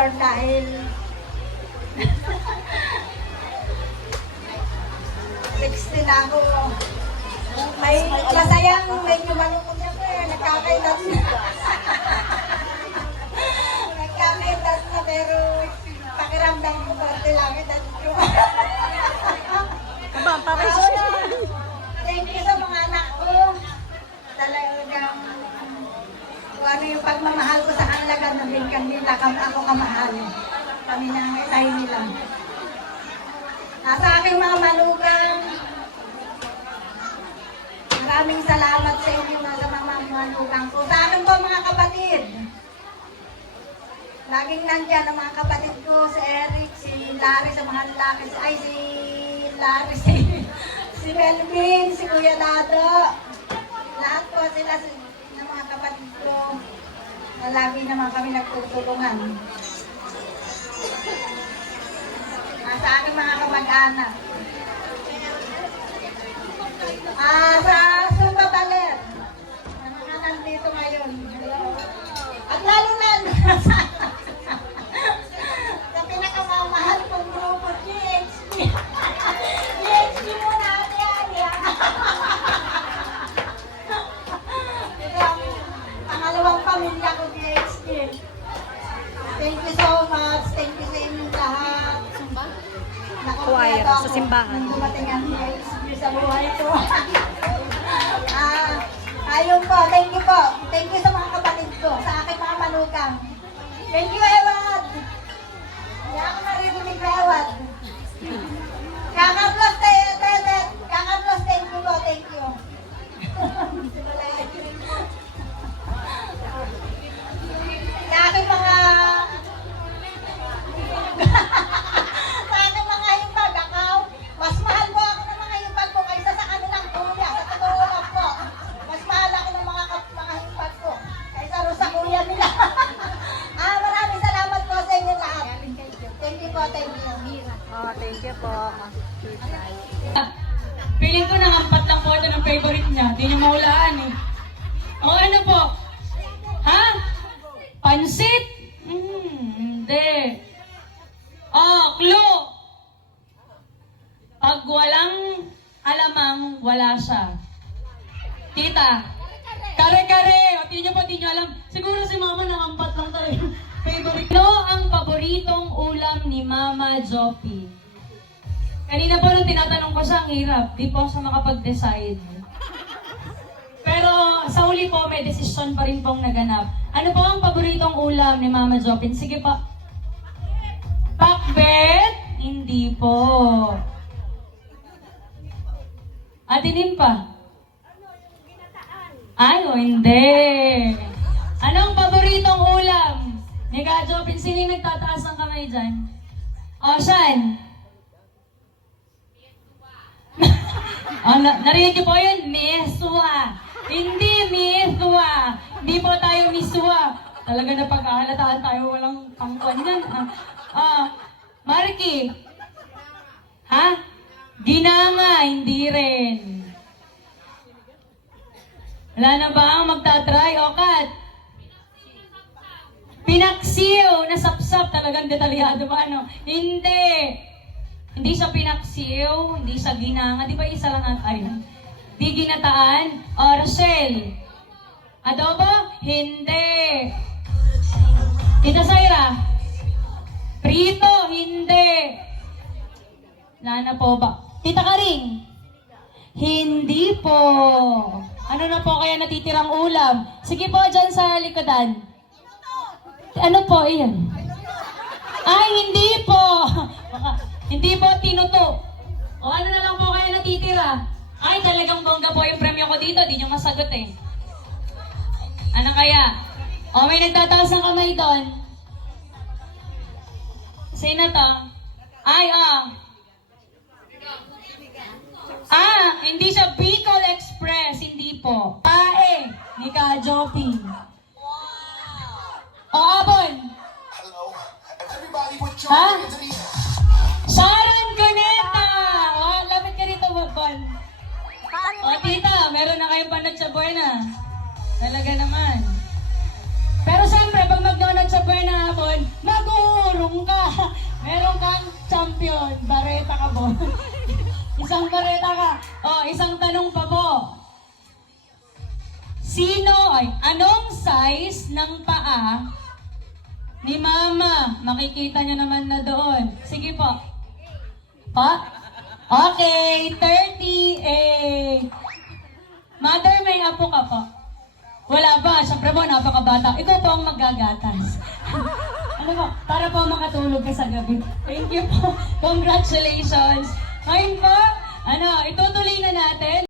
Lord dahil 60 na ako. May masayang medyo malungkot ako eh. Nagkakaitas na. Nagkakaitas na pero pakiramdam ko parte lang itas ko. Thank you sa mga anak ko. Talagang kung ano yung pagmamahal ko sa kanila, ganun din kanila ako kamahal. Kami nangyay nila. Sa aking mga manugang, maraming salamat sa inyo sa mga manugang ko. Sa akin po mga kapatid, laging nandyan ang mga kapatid ko, si Eric, si Larry, sa mga lalaki, si Larry, si Melvin, si Kuya Dado. Lahat po sila ng mga kapatid ko. Lagi naman kami nagtutulungan. Sa aking mga kamag-anak. Sa Sumba Baler, na mga nandito ngayon. At lalo na sa pinakamamahal kong grupo, GHP. GHP muna yan. Ito ang pangalawang pamilya ko, GHP. Thank you so much. Thank you sa inyong lahat. Choir sa simbahan. Dumating ang GHP sa buhay ko. Ayun po, thank you po. Thank you sa mga kapatid ko, sa aking mga manugang. Thank you, Ewad. Hindi ako naririnig na Ewad. Kakaplos, Kakaplos, thank you po, thank you. Sa aking mga himpag, mas mahal po ako ng mga himpag ko kaysa sa kanilang kuya. Sa totoo lang po. Mas mahal ako ng mga himpag ko kaysa rin sa kuya nila. Maraming salamat po sa inyo lahat. Thank you po, thank you. Thank you po. Feeling ko nangampat lang po ito ng favorite niya. Hindi niyo maulaan eh. O ano po? Ha? Pansit? Hindi. Clue. Pag walang alamang, wala siya. Tita. Kare-kare. O, tingnan po, di nyo alam. Siguro si Mama nangampat lang tayo. Favorite. Ano ang paboritong ulam ni Mama Joppy? Kanina po nung tinatanong ko siya, ang hirap. Di po siya makapag-decide. Pero sa huli po, may desisyon pa rin pong naganap. Ano po ang paboritong ulam ni Mama Joppy? Sige pa. Pakbet? Hindi po. Atinin pa. Ay, hindi. Anong paboritong ulam ni Ka Joppy? Sino yung nagtataas ng kamay dyan? Sian? Narinig niyo po yun? Miswa. Hindi miswa. Hindi po tayo miswa. Talaga na pagkahalataan tayo, walang pangkuan yan. Marky. Ha? Ginanga, hindi rin. Wala na ba ang magtatry? O, Kat? Pinaksiw, nasapsap, talagang detalyado ba, ano? Hindi. Hindi siya pinaksiw, hindi siya ginanga. Di ba isa lang at ayun? Di ginataan. O, Rochelle. Adobo? Hindi. Tita Saira? Prito? Hindi. Wala na po ba? Tita Karing? Hindi po. Ano na po kaya natitirang ulam? Sige po, dyan sa likodan. Ano po, iyan? Ay, hindi po. Hindi po, tinuto. O ano na lang po kaya natitira? Ay, talagang bongga po yung premyo ko dito. Di nyo masagot eh. Ano kaya? O, may nagtataas ng kamay doon. Sino to? Ay, hindi siya Bicol Express. Hindi po. Tae ni Ka Joppy. O, Abon. Ha? Sharon Cuneta! O, lapit ka rito, Bon. O, tita, meron na kayong panag sa Buena. Talaga naman. Pero siyempre, pag mag-donut sa Buena hapon, mag tanong ka. Meron kang champion. Bareta ka po. Isang bareta ka. Oh, isang tanong pa po. Anong size ng paa ni Mama? Makikita nyo naman na doon. Sige po. Pa? Okay, 30. Mother, may apo ka po? Wala ba? Siyempre po, napakabata. Ikaw po ang magagatas. Ano po? Para po makatulog ka sa gabi. Thank you po. Congratulations. Ngayon po, itutuloy na natin.